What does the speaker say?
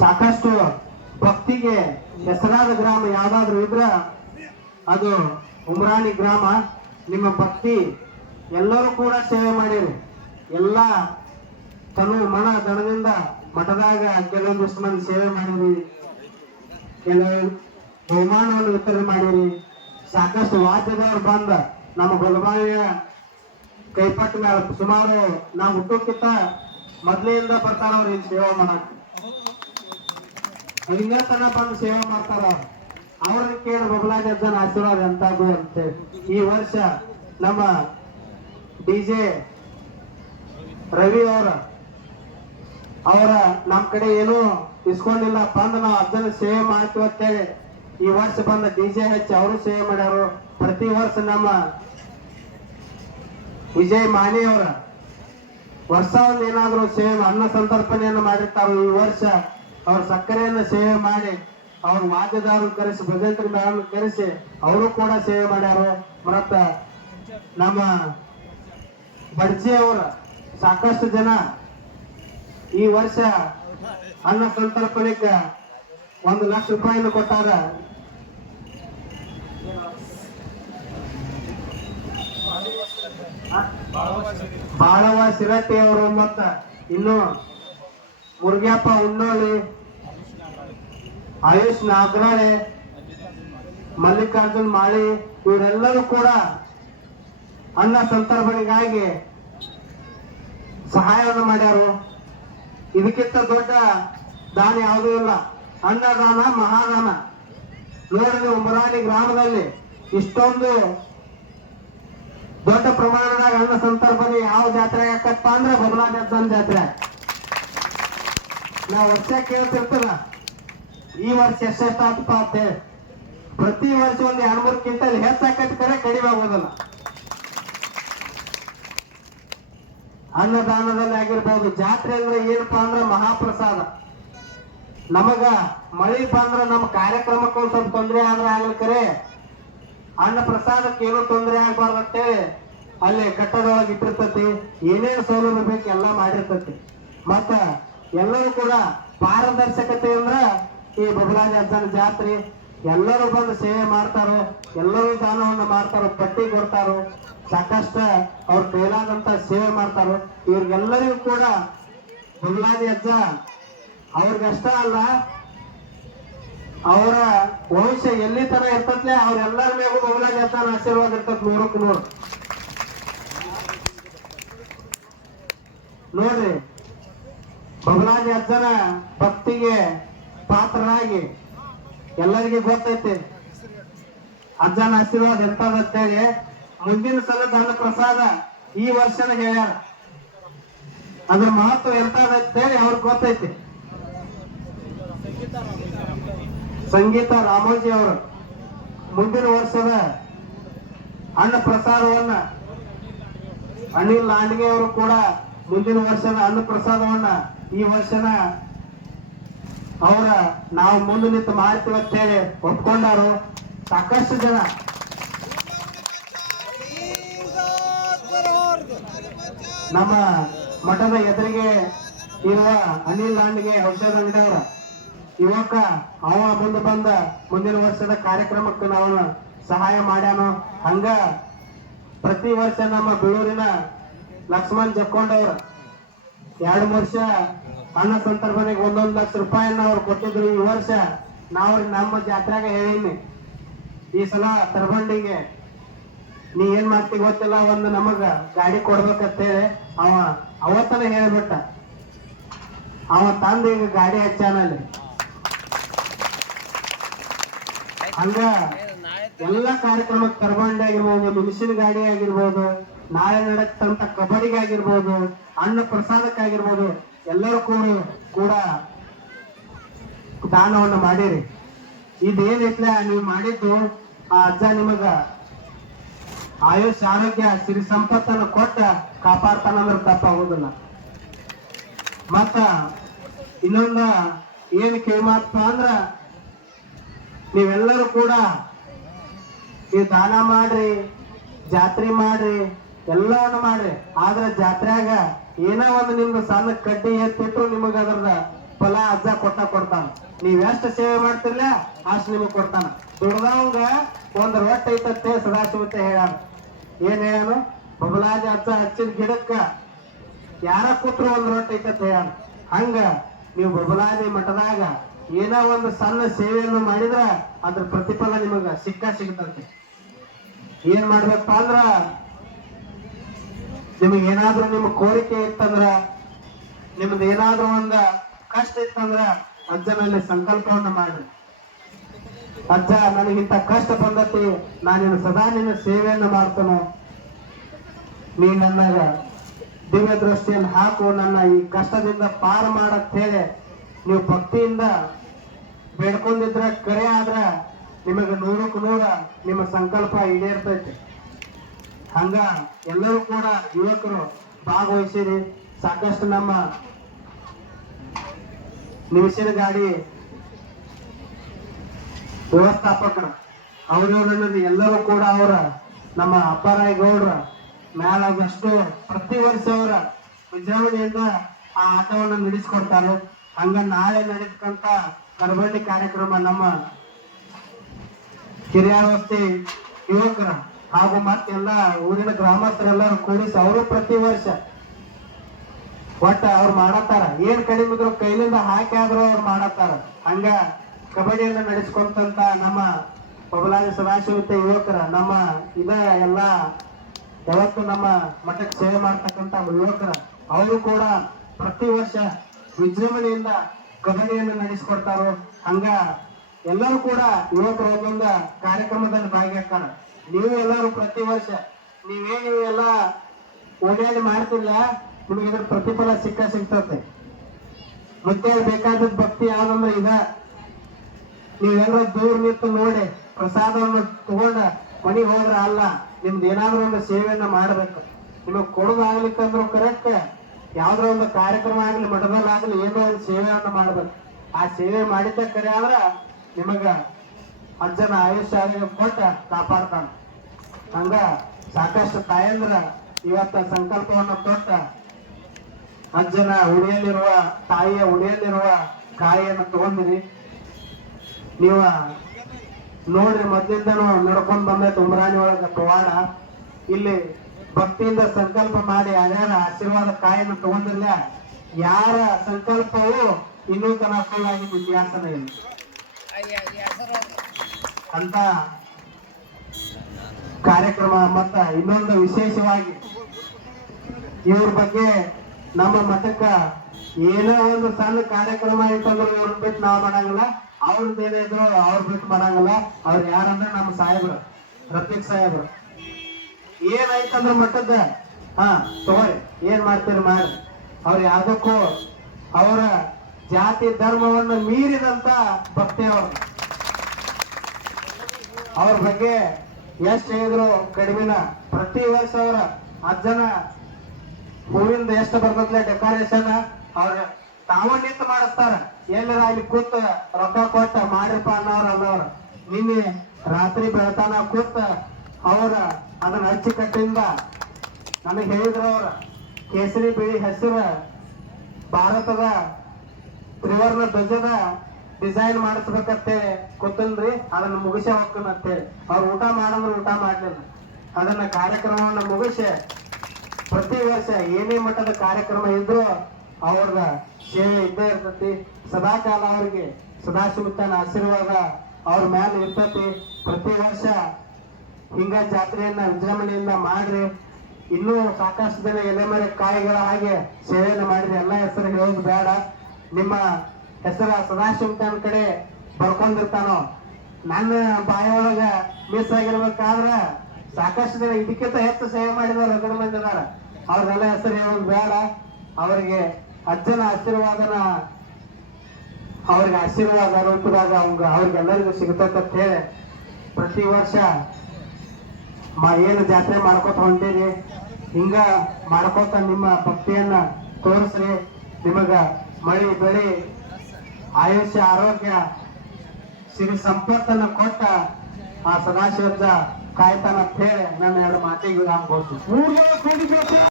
ಸಾಕಷ್ಟು ಭಕ್ತಿಗೆ ಹೆಸರಾದ ಗ್ರಾಮ ಯಾವ್ದಾದ್ರು ಇದ್ರ ಅದು ಉಮ್ರಾಣಿ ಗ್ರಾಮ. ನಿಮ್ಮ ಭಕ್ತಿ ಎಲ್ಲರೂ ಕೂಡ ಸೇವೆ ಮಾಡಿರಿ. ಎಲ್ಲ ತನು ಮನ ದಣದಿಂದ ಮಠದಾಗ ಕೆಲವೊಂದಿಷ್ಟು ಮಂದಿ ಸೇವೆ ಮಾಡಿರಿ, ಕೆಲವು ಬಹುಮಾನವನ್ನು ವಿತರಣೆ ಮಾಡಿರಿ. ಸಾಕಷ್ಟು ವಾದ್ಯದವ್ರು ಬಂದ ನಮ್ಮ ಗೊಲಬಾವಿಯ ಕೈಪಟ್ಟ ಮೇಲೆ ಸುಮಾರು ನಾವು ಹುಟ್ಟೋಕ್ಕಿಂತ ಮೊದ್ಲಿಂದ ಬರ್ತಾರ ಅವ್ರು ಇಲ್ಲಿ ಸೇವೆ ಮಾಡಕ್. ಹಿಂಗೆ ತನ ಬಂದು ಸೇವೆ ಮಾಡ್ತಾರ. ಅವ್ರನ್ನ ಕೇಳಿ ಬಬಲಾಜಿ ಅಜ್ಜನ ಆಶೀರ್ವಾದ ಎಂತಾದ್ರು ಅಂತೇಳಿ ಈ ವರ್ಷ ನಮ್ಮ DJ ರವಿ ಅವರ ನಮ್ ಕಡೆ ಏನು ಇಸ್ಕೊಂಡಿಲ್ಲಪ್ಪ ಅಂದ್ರೆ ನಾವು ಅಜ್ಜನ ಸೇವೆ ಮಾಡ್ತೀವಿ ಅಂತೇಳಿ ಈ ವರ್ಷ ಬಂದ DJ ಹಚ್ಚಿ ಅವರು ಸೇವೆ ಮಾಡ್ಯಾರು. ಪ್ರತಿ ವರ್ಷ ನಮ್ಮ ವಿಜಯ್ ಮಾನಿ ಅವರ ವರ್ಷ ಒಂದ್ ಏನಾದ್ರು ಸೇವೆ ಅನ್ನ ಸಂತರ್ಪಣೆಯನ್ನು ಮಾಡಿರ್ತಾರ. ಈ ವರ್ಷ ಅವ್ರ ಸಕ್ಕರೆಯನ್ನು ಸೇವೆ ಮಾಡಿ ಅವ್ರ ವಾದ್ಯದಾರನ್ನು ಕರೆಸಿ ಭಜಂತ್ರಿ ಮೇಳನ್ನು ಕರೆಸಿ ಅವರು ಕೂಡ ಸೇವೆ ಮಾಡ್ಯಾರು. ಮತ್ತ ನಮ್ಮ ಬಡ್ಜಿ ಅವರ ಸಾಕಷ್ಟು ಜನ ಈ ವರ್ಷ ಅನ್ನ ಸಂತರ್ಪಣೆಗೆ 1 ಲಕ್ಷ ರೂಪಾಯಿಯನ್ನು ಕೊಟ್ಟಾರ. ಬಾಳವ ಶಿರಟ್ಟಿ ಅವರು ಮತ್ತ ಇನ್ನು ಮುರುಗಪ್ಪ ಉಣ್ಣೋಳಿ, ಆಯುಷ್ ನಾಗರಾಳೆ, ಮಲ್ಲಿಕಾರ್ಜುನ್ ಮಾಳಿ ಇವರೆಲ್ಲರೂ ಕೂಡ ಅನ್ನ ಸಂತರ್ಪಣೆಗಾಗಿ ಸಹಾಯವನ್ನು ಮಾಡ್ಯಾರು. ಇದಕ್ಕಿಂತ ದೊಡ್ಡ ದಾನ ಯಾವುದೂ ಇಲ್ಲ. ಅನ್ನದಾನ ಮಹಾದಾನ. ನೋಡ್ರಿ ಉಮರಾಣಿ ಗ್ರಾಮದಲ್ಲಿ ಇಷ್ಟೊಂದು ದೊಡ್ಡ ಪ್ರಮಾಣದಾಗ ಅನ್ನ ಸಂತರ್ಪಣೆ ಯಾವ ಜಾತ್ರೆ ಆಕತ್ತಪ್ಪ ಅಂದ್ರೆ ಬಬಲಾಜಿ ಅಜ್ಜನ ಜಾತ್ರೆ. ನಾವು ವರ್ಷ ಕೇಳ್ತಿರ್ತಲ್ಲ ಈ ವರ್ಷ ಎಷ್ಟೆಷ್ಟಾತಪ್ಪ ಅಂತ ಹೇಳಿ. ಪ್ರತಿ ವರ್ಷ ಒಂದು 2-3 ಕ್ವಿಂಟಲ್ ಹೆಚ್ಚಾಕತ್ ಕರೆ ಕಡಿಮೆ ಆಗೋದಲ್ಲ. ಅನ್ನದಾನದಲ್ಲಿ ಆಗಿರ್ಬೋದು. ಜಾತ್ರೆ ಅಂದ್ರೆ ಏನಪ್ಪಾ ಅಂದ್ರೆ ಮಹಾಪ್ರಸಾದ. ನಮಗ ಮಳಿ ಬಂದ್ರ ನಮ್ಮ ಕಾರ್ಯಕ್ರಮಕ್ಕೆ ಒಂದ್ ಸ್ವಲ್ಪ ತೊಂದರೆ ಆದ್ರೆ ಆಗ್ಲಿಕ್ಕರೆ ಅನ್ನ ಪ್ರಸಾದಕ್ಕೆ ಏನೂ ತೊಂದರೆ ಆಗ್ಬಾರ್ದು ಅಂತೇಳಿ ಅಲ್ಲಿ ಕಟ್ಟಡದೊಳಗೆ ಇಟ್ಟಿರ್ತತಿ. ಏನೇನು ಸೌಲಭ್ಯ ಬೇಕು ಎಲ್ಲ ಮಾಡಿರ್ತತಿ. ಮತ್ತ ಎಲ್ಲರೂ ಕೂಡ ಪಾರದರ್ಶಕತೆ ಅಂದ್ರ ಈ ಬಬಲಾಜಿ ಅಜ್ಜನ ಜಾತ್ರೆ. ಎಲ್ಲರೂ ಬಂದು ಸೇವೆ ಮಾಡ್ತಾರೋ, ಎಲ್ಲರೂ ದಾನವನ್ನು ಮಾಡ್ತಾರೋ, ಪಟ್ಟಿ ಕೊಡ್ತಾರೋ, ಸಾಕಷ್ಟು ಅವ್ರ ಕೈಲಾದಂತ ಸೇವೆ ಮಾಡ್ತಾರೋ. ಇವ್ರಿಗೆಲ್ಲರಿಗೂ ಕೂಡ ಬಬಲಾಜಿ ಅಜ್ಜ ಅವ್ರಿಗಷ್ಟ ಅಲ್ಲ, ಅವರ ಭವಿಷ್ಯ ಎಲ್ಲಿ ತರ ಇರ್ತತ್ಲೆ ಅವ್ರೆಲ್ಲರ ಮೇಗೂ ಬಬಲಾಜಿ ಅಜ್ಜನ ಆಶೀರ್ವಾದ ಇರ್ತತ್ 100ಕ್ಕೆ 100. ನೋಡ್ರಿ ಬಬಲಾಜಿ ಅಜ್ಜನ ಭಕ್ತಿಗೆ ಪಾತ್ರರಾಗಿ ಎಲ್ಲರಿಗೂ ಗೊತ್ತೈತಿ ಅಜ್ಜನ ಆಶೀರ್ವಾದ ಎಂತದಂತೇಳಿ. ಮುಂದಿನ ಸಲ ದಾನ ಪ್ರಸಾದ ಈ ವರ್ಷನ ಹೇಳ್ಯಾರ. ಅದ್ರ ಮಹತ್ವ ಎಂತದಂತೇಳಿ ಅವ್ರಿಗೆ ಗೊತ್ತೈತಿ. ಸಂಗೀತ ರಾಮೋಜಿ ಅವರು ಮುಂದಿನ ವರ್ಷದ ಅನ್ನ ಪ್ರಸಾದವನ್ನ, ಅನಿಲ್ ಲಾಂಡ್ಗೆ ಅವರು ಕೂಡ ಮುಂದಿನ ವರ್ಷದ ಅನ್ನ ಪ್ರಸಾದವನ್ನ ಈ ವರ್ಷನ ಅವರ ನಾವು ಮುಂದೆ ನಿಂತು ಮಾಡ್ತೀವಿ ಅಂತ ಹೇಳಿ ಒಪ್ಕೊಂಡಾರು. ಸಾಕಷ್ಟು ಜನ ನಮ್ಮ ಮಠದ ಎದುರಿಗೆ ಇರುವ ಅನಿಲ್ ಲಾಂಡ್ಗೆ ಔಷಧ ಅಂಗಡಿಯವರ ಯುವಕ ಅವ ಮುಂದೆ ಬಂದ ಮುಂದಿನ ವರ್ಷದ ಕಾರ್ಯಕ್ರಮಕ್ಕೆ ನಾವು ಸಹಾಯ ಮಾಡ್ಯಾನು. ಹಂಗ ಪ್ರತಿ ವರ್ಷ ನಮ್ಮ ಬೀಳೂರಿನ ಲಕ್ಷ್ಮಣ್ ಜಕ್ಕೊಂಡವ್ರ 2 ವರ್ಷ ಅನ್ನ ಸಂತರ್ಪಣೆಗೆ 1 ಲಕ್ಷ ರೂಪಾಯಿಯನ್ನ ಅವ್ರು ಕೊಟ್ಟಿದ್ರು. ಈ ವರ್ಷ ನಾವು ನಮ್ಮ ಜಾತ್ರೆಗ ಹೇಳಿನಿ, ಈ ಸಲ ತರಬಂಡಿಗೆ ನೀ ಏನ್ ಮಾಡ್ತಿ ಗೊತ್ತಿಲ್ಲ, ಒಂದು ನಮಗ ಗಾಡಿ ಕೊಡ್ಬೇಕಂತೇಳಿ ಅವ ಅವತ್ತನ ಹೇಳ್ಬಿಟ್ಟ. ಅವ ತಂದ ಈಗ ಗಾಡಿ ಹಚ್ಚಾನಲ್ಲಿ. ಹಂಗ ಎಲ್ಲ ಕಾರ್ಯಕ್ರಮಕ್ಕೆ ತರಬಂಡಿ ಆಗಿರ್ಬೋದು, ಮಿಷಿನ್ ಗಾಡಿ ಆಗಿರ್ಬೋದು, ನಾಳೆ ನಡೆಸ್ತಂತ ಕಬಡ್ಡಿಗೆ ಆಗಿರ್ಬೋದು, ಅನ್ನ ಪ್ರಸಾದಕ್ಕಾಗಿರ್ಬೋದು, ಎಲ್ಲರೂ ಕೂಡ ದಾನವನ್ನು ಮಾಡಿರಿ. ಇದೇನೈತ್ಲೆ ನೀವು ಮಾಡಿದ್ದು ಆ ಅಜ್ಜ ನಿಮಗ ಆಯುಷ್ ಆರೋಗ್ಯ ಸಿರಿ ಸಂಪತ್ತನ್ನು ಕೊಟ್ಟ ಕಾಪಾಡ್ತಾನಂದ್ರೆ ತಪ್ಪಾಗೋದಿಲ್ಲ. ಮತ್ತ ಇನ್ನೊಂದ ಏನ್ ಕಿವಿಮಾತಪ್ಪ ಅಂದ್ರ ನೀವೆಲ್ಲರೂ ಕೂಡ ಈ ದಾನ ಮಾಡ್ರಿ, ಜಾತ್ರೆ ಮಾಡ್ರಿ, ಎಲ್ಲವನ್ನು ಮಾಡ್ರಿ. ಆದ್ರೆ ಜಾತ್ರೆಯಾಗ ಏನೋ ಒಂದು ನಿಮ್ದು ಸಣ್ಣ ಕಡ್ಡಿ ಎತ್ತಿಟ್ಟು ನಿಮಗ ಅದ್ರದ ಫಲ ಅಜ್ಜ ಕೊಡ್ತಾರ. ನೀವ್ ಎಷ್ಟು ಸೇವೆ ಮಾಡ್ತಿರ್ಲ ಅಷ್ಟು ನಿಮಗ್ ಕೊಡ್ತಾನ. ದುಡ್ದವಂಗ ಒಂದ್ ರೊಟ್ಟಿ ಐತತ್ತೆ ಸದಾಶಿವತೆ ಹೇಳ್ಯಾನ. ಏನ್ ಹೇಳ್ಯಾನು? ಬಬಲಾದಿ ಹಚ್ಚಿದ ಗಿಡಕ್ಕ ಯಾರ ಕೂತ್ರು ಒಂದ್ ರೊಟ್ಟಿ ಐತತ್ ಹೇಳ್ಯಾನ. ಹಂಗ ನೀವು ಬಬಲಾದಿ ಮಠದಾಗ ಏನೋ ಒಂದು ಸಣ್ಣ ಸೇವೆಯನ್ನು ಮಾಡಿದ್ರ ಅದ್ರ ಪ್ರತಿಫಲ ನಿಮಗ ಸಿಗ್ತಂತೆ. ಏನ್ ಮಾಡ್ಬೇಕಪ್ಪ ಅಂದ್ರ ನಿಮಗ್ ಏನಾದ್ರೂ ನಿಮ್ ಕೋರಿಕೆ ಇತ್ತಂದ್ರ, ನಿಮ್ದು ಏನಾದ್ರೂ ಒಂದ ಕಷ್ಟ ಇತ್ತಂದ್ರ ಅಜ್ಜನಲ್ಲಿ ಸಂಕಲ್ಪವನ್ನ ಮಾಡ್ರಿ. ಅಜ್ಜ, ನನಗಿಂತ ಕಷ್ಟ ಬಂದತಿ, ನಾನಿನ್ನು ಸದಾ ನಿನ್ನ ಸೇವೆಯನ್ನು ಮಾಡ್ತಾನೋ, ನೀ ನನಗ ದಿವ್ಯ ದೃಷ್ಟಿಯನ್ನು ಹಾಕು, ನನ್ನ ಈ ಕಷ್ಟದಿಂದ ಪಾರು ಮಾಡಕ್ ಹೇಳಿ ನೀವು ಭಕ್ತಿಯಿಂದ ಬೇಡ್ಕೊಂಡಿದ್ರ ಕರೆ ಆದ್ರ ನಿಮಗೆ 100ಕ್ಕೆ 100 ನಿಮ್ಮ ಸಂಕಲ್ಪ ಈಡೇರ್ತೈತಿ. ಹಂಗ ಎಲ್ಲರೂ ಕೂಡ ಯುವಕರು ಭಾಗವಹಿಸಿರಿ. ಸಾಕಷ್ಟು ನಮ್ಮ ನಿಮಿಷದ ಗಾಡಿ ವ್ಯವಸ್ಥಾಪಕರು ಅವ್ರವ್ರನ್ನೋದು ಎಲ್ಲರೂ ಕೂಡ ಅವರ ನಮ್ಮ ಅಪ್ಪರಾಯ ಗೌಡ್ರ ಮೇಲಾದಷ್ಟು ಪ್ರತಿ ವರ್ಷ ಅವರ ವಿಜೃಂಭಣೆಯಿಂದ ಆ ಆಟವನ್ನು ನಡೆಸಿಕೊಡ್ತಾರೆ. ಹಂಗ ನಾಳೆ ನಡೀತಕ್ಕಂತ ಕರಬಂಡಿ ಕಾರ್ಯಕ್ರಮ ನಮ್ಮ ಹಿರಿಯಾವಸ್ತಿ ಯುವಕರ ಹಾಗೂ ಮತ್ತೆಲ್ಲ ಊರಿನ ಗ್ರಾಮಸ್ಥರೆಲ್ಲರೂ ಕೂಡಿಸಿ ಅವರು ಪ್ರತಿ ವರ್ಷ ಒಟ್ಟ ಅವ್ರು ಮಾಡತ್ತಾರ. ಏನ್ ಕಡಿಮೆ ಇದ್ರು ಕೈಲಿಂದ ಹಾಕಿ ಆದ್ರೂ ಅವ್ರು ಮಾಡತ್ತಾರ. ಹಂಗ ಕಬಡ್ಡಿಯನ್ನ ನಡೆಸ್ಕೊಂತಂತ ನಮ್ಮ ಬಬಲಾದಿ ಸದಾಶಿವತೆ ಯುವಕರ ನಮ್ಮ ಇದ ಎಲ್ಲ ಯಾವತ್ತು ನಮ್ಮ ಮಠಕ್ಕೆ ಸೇವೆ ಮಾಡ್ತಕ್ಕಂತ ಯುವಕರ ಅವರು ಕೂಡ ಪ್ರತಿ ವರ್ಷ ವಿಜೃಂಭಣೆಯಿಂದ ಕಬಡ್ಡಿಯನ್ನು ನಡೆಸಿಕೊಡ್ತಾರೋ. ಹಂಗ ಎಲ್ಲರೂ ಕೂಡ ಯುವಕರು ಒಂದೊಂದ ಕಾರ್ಯಕ್ರಮದಲ್ಲಿ ಭಾಗಿಯಾಗ್ತಾರ. ನೀವು ಎಲ್ಲರೂ ಪ್ರತಿ ವರ್ಷ ನೀವೆಲ್ಲ ಓಡಾಡಿ ಮಾಡ್ತಿಲ್ಲ, ನಿಮಗೆ ಇದ್ರ ಪ್ರತಿಫಲ ಸಿಗ್ತದೆ. ಮತ್ತೆ ಬೇಕಾದದ್ ಭಕ್ತಿ ಯಾವ್ದಂದ್ರೆ ಇದ, ನೀವೆಲ್ಲರೂ ದೂರ ನಿಂತು ನೋಡಿ ಪ್ರಸಾದವನ್ನು ತಗೊಂಡ ಮನೆಗೆ ಹೋದ್ರ ಅಲ್ಲ, ನಿಮ್ದು ಏನಾದ್ರೂ ಒಂದು ಸೇವೆಯನ್ನ ಮಾಡ್ಬೇಕು. ನಿಮಗ್ ಕೊಡೋದಾಗ್ಲಿಕ್ಕಂದ್ರು ಕರೆಕ್ಟ್ ಯಾವ್ದ್ರ ಒಂದು ಕಾರ್ಯಕ್ರಮ ಆಗ್ಲಿ, ಮಠದಲ್ಲಾಗ್ಲಿ ಏನೋ ಒಂದು ಸೇವೆಯನ್ನ ಮಾಡ್ಬೇಕು. ಆ ಸೇವೆ ಮಾಡಿದ್ದ ಕರೆ ಆದ್ರ ನಿಮಗ ಅಜ್ಜನ ಆಯುಷ್ಯ ಕೊಟ್ಟ ಕಾಪಾಡ್ತಾನ. ಹಂಗ ಸಾಕಷ್ಟು ತಾಯಂದ್ರ ಇವತ್ತ ಸಂಕಲ್ಪವನ್ನು ತೊಟ್ಟ ಅಜ್ಜನ ಉಡಿಯಲ್ಲಿರುವ ತಾಯಿಯ ಉಡಿಯಲ್ಲಿರುವ ಕಾಯಿಯನ್ನು ತಗೊಂಡಿರಿ. ನೀವ ನೋಡ್ರಿ, ಮೊದ್ಲಿಂದನೂ ನಡ್ಕೊಂಡ್ ಬಂದೈತೆ ಉಮರಾಣಿ ಒಳಗ ಪವಾಡ. ಇಲ್ಲಿ ಭಕ್ತಿಯಿಂದ ಸಂಕಲ್ಪ ಮಾಡಿ ಯಾರ್ಯಾರ ಆಶೀರ್ವಾದ ಕಾಯಿಯನ್ನು ತಗೊಂಡಿರ್ಲ, ಯಾರ ಸಂಕಲ್ಪವು ಇನ್ನೂ ತನ ಸುಳ್ಳಾಗಿ ಇತಿಹಾಸನ ಇಲ್ಲ ಅಂತ ಕಾರ್ಯಕ್ರಮ. ಮತ್ತ ಇನ್ನೊಂದು ವಿಶೇಷವಾಗಿ ಇವ್ರ ಬಗ್ಗೆ ನಮ್ಮ ಮಠಕ್ಕ ಏನೋ ಒಂದು ಸಣ್ಣ ಕಾರ್ಯಕ್ರಮ ಇತ್ತಂದ್ರೆ ಇವ್ರ ಬಿಟ್ಟು ನಾವ್ ಮಾಡಂಗಿಲ್ಲ, ಅವ್ರದ್ದು ಏನೇ ಇದ್ರು ಅವ್ರ ಬಿಟ್ಟು ಮಾಡಂಗಿಲ್ಲ. ಅವ್ರು ಯಾರಂದ್ರೆ ನಮ್ಮ ಸಾಹೇಬ್ರು, ರಫೀಕ್ ಸಾಹೇಬ್ರು. ಏನಾಯ್ತಂದ್ರ ಮಠದ ತಗೋರಿ, ಏನ್ ಮಾಡ್ತೀರಿ ಮಾಡ್ರಿ. ಅವ್ರು ಯಾವ್ದಕ್ಕೂ ಅವರ ಜಾತಿ ಧರ್ಮವನ್ನು ಮೀರಿದಂತ ಭಕ್ತಿ ಅವ್ರ ಬಗ್ಗೆ ಎಷ್ಟು ಹೇಳಿದ್ರು ಕಡಿಮೆನ. ಪ್ರತಿ ವರ್ಷ ಅವರ ಅಜ್ಜನ ಹೂವಿಂದ ಎಷ್ಟು ಬರ್ತದ್ಲೆ ಡೆಕೋರೇಷನ್ ಅವ್ರ ತಾವ ನಿಂತು ಮಾಡಿಸ್ತಾರ. ಎಲ್ಲರ ಅಲ್ಲಿ ಕೂತ್ ರೊಕ್ಕ ಕೊಟ್ಟ ಮಾಡ್ರಿಪ್ಪ ಅನ್ನೋರ ನಿನ್ನೆ ರಾತ್ರಿ ಬೆಳತಾನ ಕೂತ್ ಅವ್ರ ಅದನ್ನ ಅಚ್ಚುಕಟ್ಟಿಂದ ನನಗೆ ಹೇಳಿದ್ರು. ಅವ್ರ ಕೇಸರಿ ಬಿಳಿ ಹೆಸರು ಭಾರತದ ತ್ರಿವರ್ಣ ಧ್ವಜದ ಡಿಸೈನ್ ಮಾಡಿಸ್ಬೇಕಂತೆ ಕೂತನ್ರಿ, ಅದನ್ನ ಮುಗಿಸೇ ಹೋಗ್ತಾನಂತೇಳಿ. ಅವ್ರು ಊಟ ಮಾಡಂದ್ರೆ ಊಟ ಮಾಡ್ಲಿಲ್ಲ. ಅದನ್ನ ಕಾರ್ಯಕ್ರಮವನ್ನ ಮುಗಿಸಿ ಪ್ರತಿ ವರ್ಷ ಏನೇ ಮಟ್ಟದ ಕಾರ್ಯಕ್ರಮ ಇದ್ರು ಅವ್ರದ ಸೇವೆ ಇದ್ದೇ ಇರ್ತತಿ. ಸದಾಕಾಲ ಅವ್ರಿಗೆ ಸದಾಶಿವತನ ಆಶೀರ್ವಾದ ಅವ್ರ ಮ್ಯಾಲ ಇರ್ತತಿ. ಪ್ರತಿ ವರ್ಷ ಹಿಂಗ ಜಾತ್ರೆಯನ್ನ ವಿಜೃಂಭಣೆಯಿಂದ ಮಾಡ್ರಿ. ಇನ್ನೂ ಸಾಕಷ್ಟು ಜನ ಎಲೆಮರೆ ಕಾಯಿಗಳ ಹಾಗೆ ಸೇವೆಯನ್ನು ಮಾಡಿರಿ. ಎಲ್ಲ ಹೆಸರು ಹೇಳೋದು ಬೇಡ. ನಿಮ್ಮ ಹೆಸರ ಸದಾಶಿವತನ ಕಡೆ ಬರ್ಕೊಂಡಿರ್ತಾನೋ. ನನ್ನ ಬಾಯಿಯೊಳಗ ಮಿಸ್ ಆಗಿರ್ಬೇಕಾದ್ರ ಸಾಕಷ್ಟು ಜನ ಇದಕ್ಕಿಂತ ಹೆಚ್ಚು ಸೇವೆ ಮಾಡಿದವರು ರಗಡ ಮಂದಿ ಅದಾರ. ಅವ್ರನ್ನೆಲ್ಲ ಹೆಸರು ಹೇಳೋದು ಬೇಡ. ಅವರಿಗೆ ಅಜ್ಜನ ಆಶೀರ್ವಾದನ ಅವ್ರಿಗೆ ಆಶೀರ್ವಾದ ರೂಪದಾಗ ಅವ್ರಿಗೆಲ್ಲರಿಗೂ ಸಿಗತಂತ ಹೇಳಿ ಪ್ರತಿ ವರ್ಷ ಏನು ಜಾತ್ರೆ ಮಾಡ್ಕೊತ ಹೊಂಟೀರಿ, ಹಿಂಗ ಮಾಡ್ಕೊತ ನಿಮ್ಮ ಭಕ್ತಿಯನ್ನ ತೋರಿಸ್ರಿ. ನಿಮಗ ಮಳಿ ಬೆಳಿ ಆಯುಷ್ಯ ಆರೋಗ್ಯ ಸಿರಿ ಸಂಪತ್ತನ್ನ ಕೊಟ್ಟ ಆ ಸದಾಶಿವಜ್ಜ ಕಾಯ್ತಾನ ಅಂತ ಹೇಳಿ ನನ್ನ 2 ಮಾತಿಗೆ ನಾನು ಘೋಷಿಸಿ